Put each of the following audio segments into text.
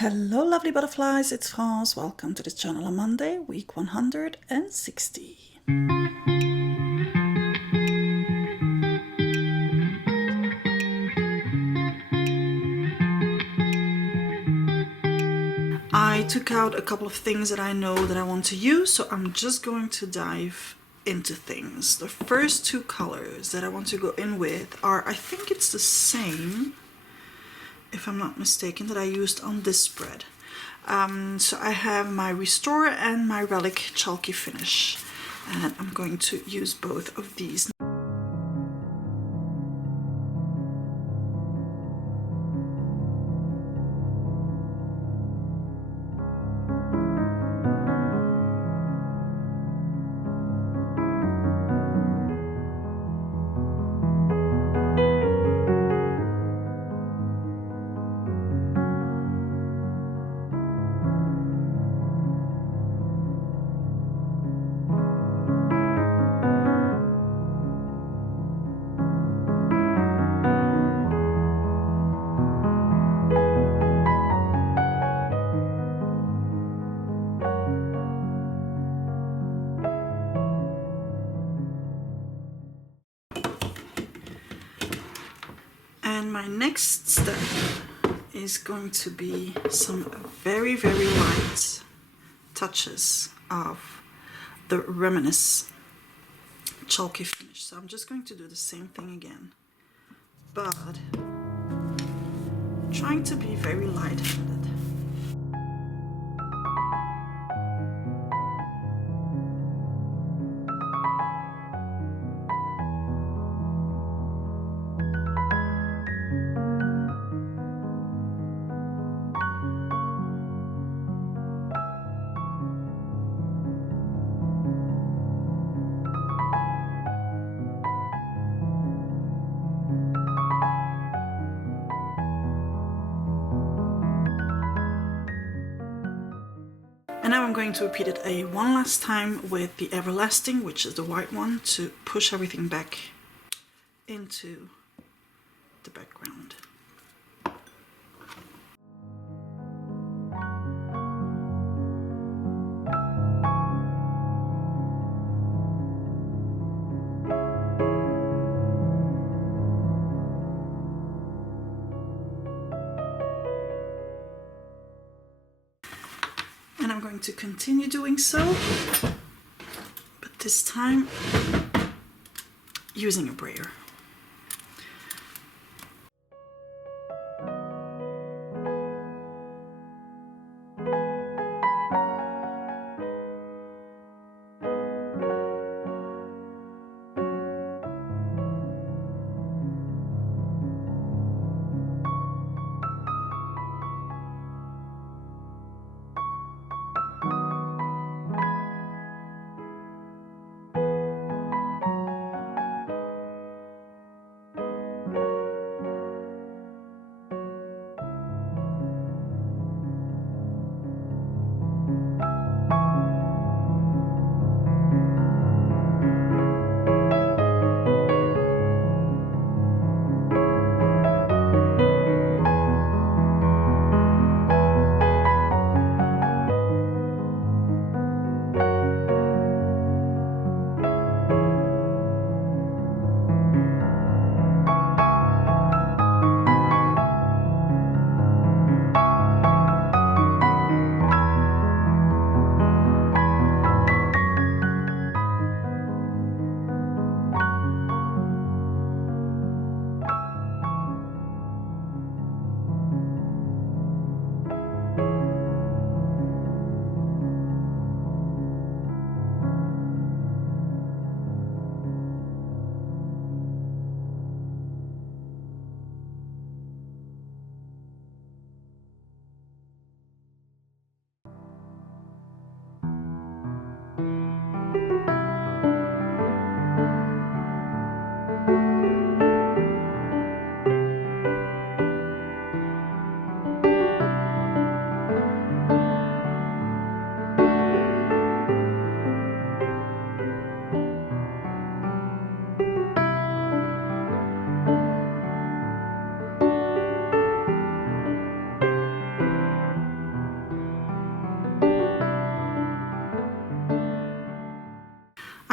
Hello lovely butterflies, it's France. Welcome to this channel on Monday, week 160. I took out a couple of things that I know that I want to use, so I'm just going to dive into things. The first two colors that I want to go in with are, I think it's the same, if I'm not mistaken, that I used on this spread. So I have my Restore and my Relic Chalky Finish, and I'm going to use both of these. And my next step is going to be some very, very light touches of the Reminisce Chalky Finish. So I'm just going to do the same thing again, but trying to be very light-handed. And now I'm going to repeat it one last time with the Everlasting, which is the white one, to push everything back into the background. And I'm going to continue doing so, but this time using a brayer.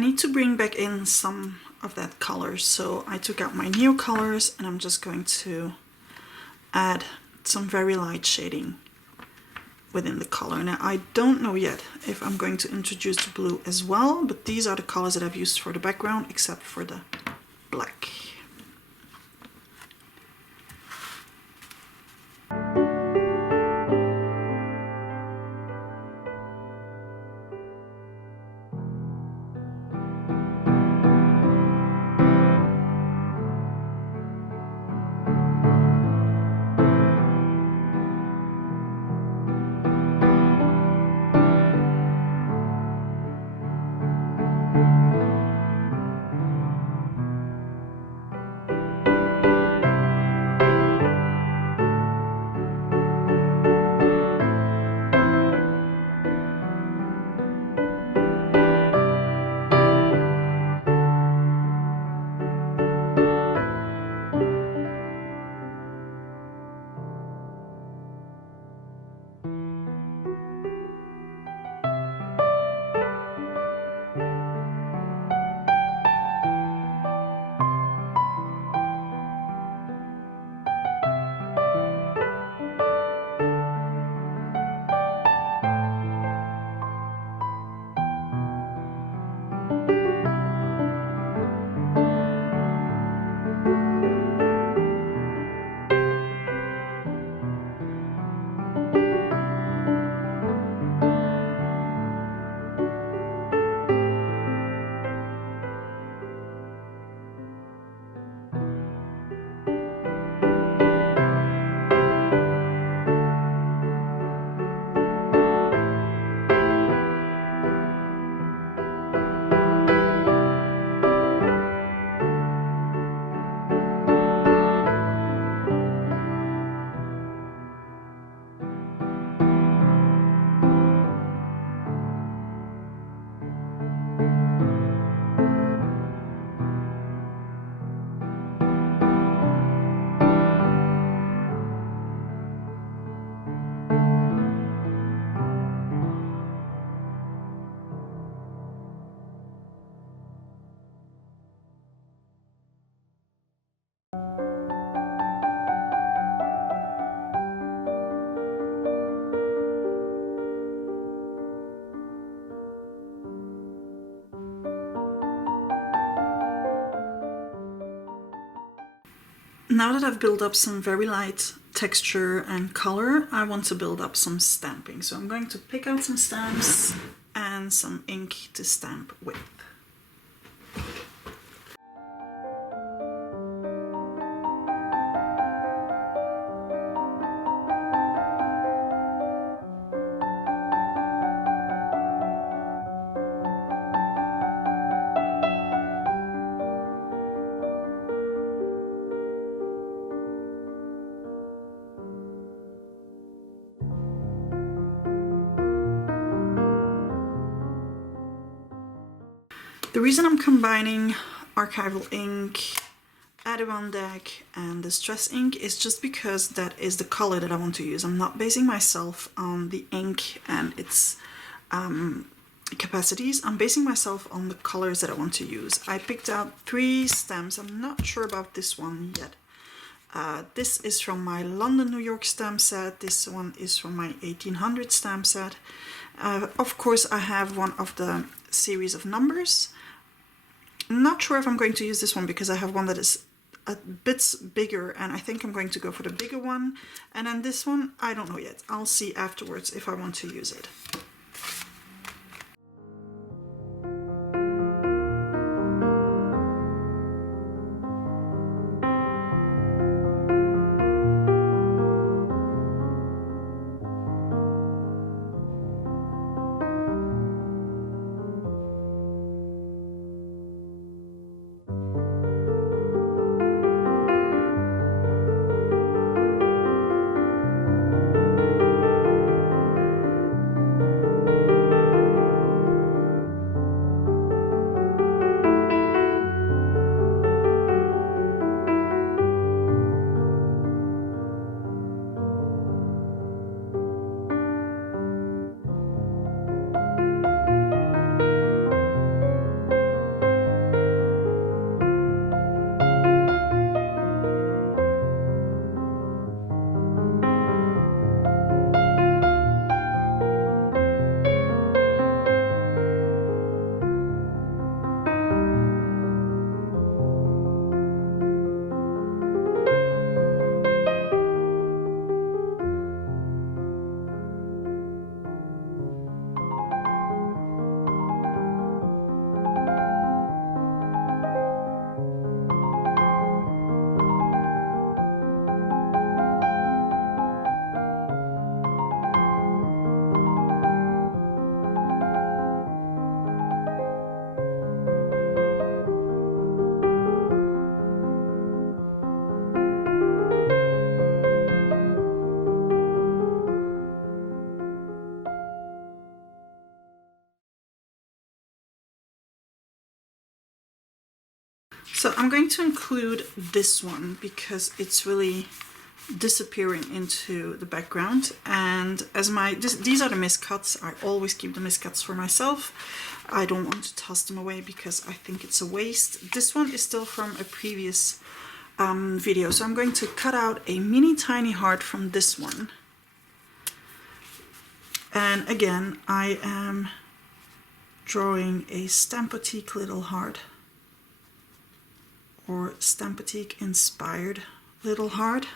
need to bring back in some of that color, so I took out my Neo colors and I'm just going to add some very light shading within the color. Now I don't know yet if I'm going to introduce the blue as well, but these are the colors that I've used for the background except for the black. Now that I've built up some very light texture and color, I want to build up some stamping. So I'm going to pick out some stamps and some ink to stamp with. The reason I'm combining archival ink, Adirondack and Distress ink is just because that is the color that I want to use. I'm not basing myself on the ink and its capacities. I'm basing myself on the colors that I want to use. I picked out 3 stamps. I'm not sure about this one yet. This is from my London, New York stamp set. This one is from my 1800 stamp set. Of course, I have one of the series of numbers. I'm not sure if I'm going to use this one because I have one that is a bit bigger and I think I'm going to go for the bigger one. And then this one, I don't know yet. I'll see afterwards if I want to use it. So I'm going to include this one because it's really disappearing into the background, and as these are the miscuts, I always keep the miscuts for myself. I don't want to toss them away because I think it's a waste. This one is still from a previous video, so I'm going to cut out a mini tiny heart from this one. And again, I am drawing a Stampin' little heart, or Stampin' inspired little heart.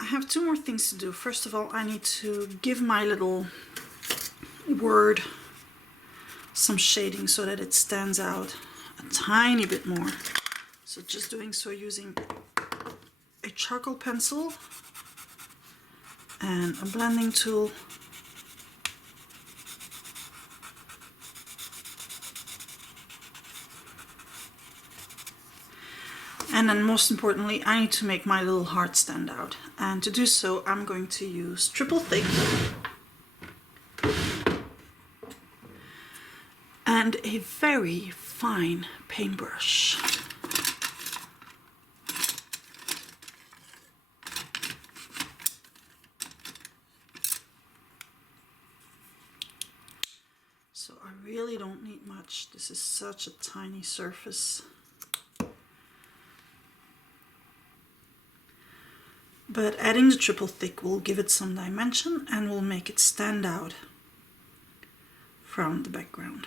I have two more things to do. First of all, I need to give my little word some shading so that it stands out a tiny bit more. So just doing so using a charcoal pencil and a blending tool. And then most importantly, I need to make my little heart stand out. And to do so, I'm going to use Triple Thick and a very fine paintbrush. So I really don't need much. This is such a tiny surface. But adding the Triple Thick will give it some dimension and will make it stand out from the background.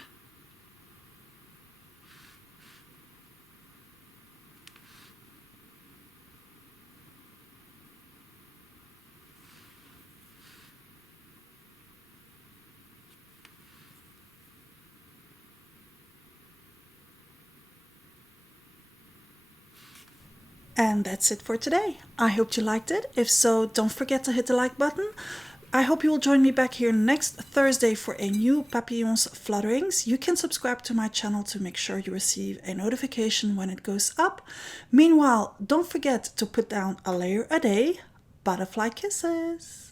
And that's it for today. I hope you liked it. If so, don't forget to hit the like button. I hope you will join me back here next Thursday for a new Papillons Flutterings. You can subscribe to my channel to make sure you receive a notification when it goes up. Meanwhile, don't forget to put down a layer a day. Butterfly kisses!